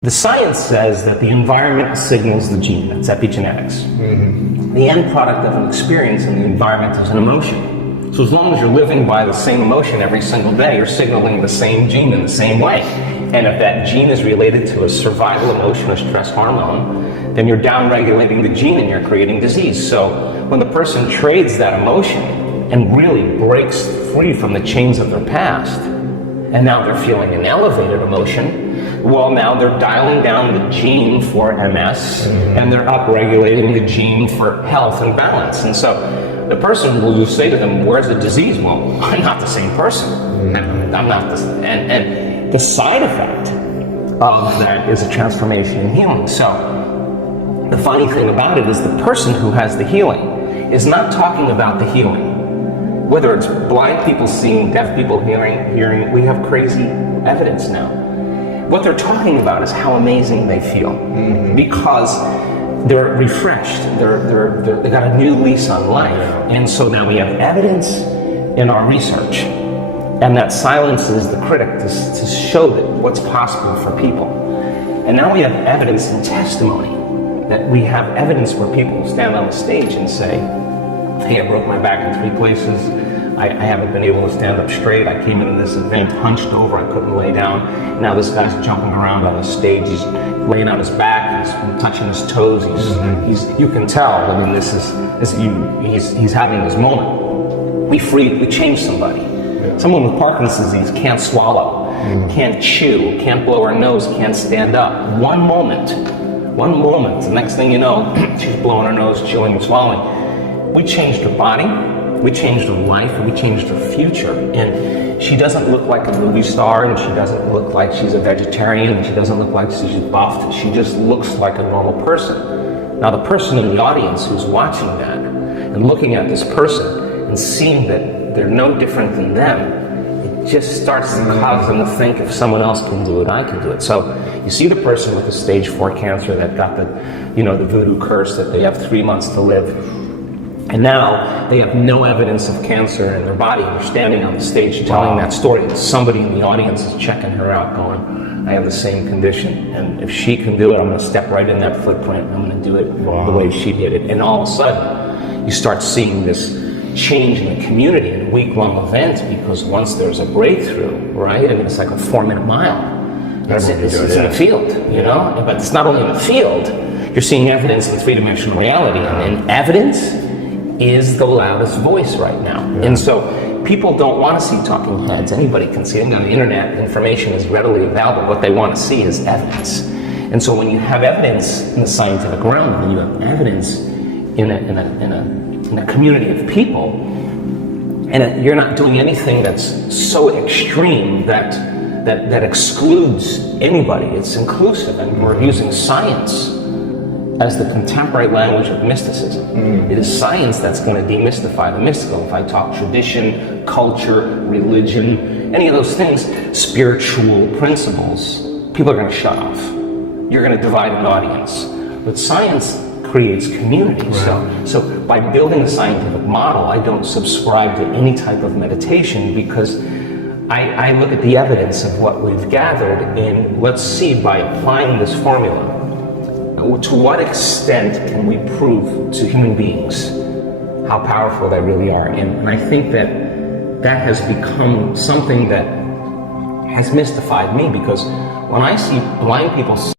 The science says that the environment signals the gene. That's epigenetics. The end product of an experience in the environment is an emotion. So as long as you're living by the same emotion every single day, you're signaling the same gene in the same way. And if that gene is related to a survival emotion or stress hormone, then you're downregulating the gene and you're creating disease. So when the person trades that emotion and really breaks free from the chains of their past, and now they're feeling an elevated emotion, well, now they're dialing down the gene for MS, and they're upregulating the gene for health and balance. And so the person will say to them, where's the disease? Well, I'm not the same person. I'm not this. And the side effect of that is a transformation in healing. So the funny thing about it is the person who has the healing is not talking about the healing. Whether it's blind people seeing, deaf people hearing, we have crazy evidence now. What they're talking about is how amazing they feel because they're refreshed. They got a new lease on life, and so now we have evidence in our research, and that silences the critic to show that what's possible for people. And now we have evidence and testimony that we have evidence where people stand on the stage and say, hey, I broke my back in 3 places. I haven't been able to stand up straight. I came into this event hunched over. I couldn't lay down. Now this guy's jumping around on the stage. He's laying on his back. He's touching his toes. You can tell. I mean, he's having his moment. We changed somebody. Someone with Parkinson's disease can't swallow, can't chew, can't blow her nose, can't stand up. One moment. The next thing you know, she's blowing her nose, chewing and swallowing. We changed her body. We changed her life, and we changed her future. And she doesn't look like a movie star, and she doesn't look like she's a vegetarian, and she doesn't look like she's buffed. She just looks like a normal person. Now, the person in the audience who's watching that and looking at this person and seeing that they're no different than them, it just starts to cause them to think, if someone else can do it, I can do it. So you see the person with the stage 4 cancer that got the voodoo curse that they have 3 months to live. And now they have no evidence of cancer in their body. They're standing on the stage telling that story. And somebody in the audience is checking her out going, I have the same condition. And if she can do it, I'm going to step right in that footprint. And I'm going to do it the way she did it. And all of a sudden, you start seeing this change in the community in a week-long event, because once there's a breakthrough, right? And it's like a 4-minute mile. It's in the field, But it's not only in the field. You're seeing evidence in 3-dimensional reality. And evidence is the loudest voice right now. And so people don't want to see talking heads. Anybody can see them on the internet. Information is readily available. What they want to see is evidence. And so when you have evidence in the scientific realm, and you have evidence in a community of people, and you're not doing anything that's so extreme that excludes anybody. It's inclusive, and we're using science as the contemporary language of mysticism. It is science that's going to demystify the mystical. If I talk tradition, culture, religion, any of those things, spiritual principles, people are going to shut off. You're going to divide an audience. But science creates community. So by building a scientific model, I don't subscribe to any type of meditation, because I look at the evidence of what we've gathered, and let's see, by applying this formula, to what extent can we prove to human beings how powerful they really are? And I think that has become something that has mystified me, because when I see blind people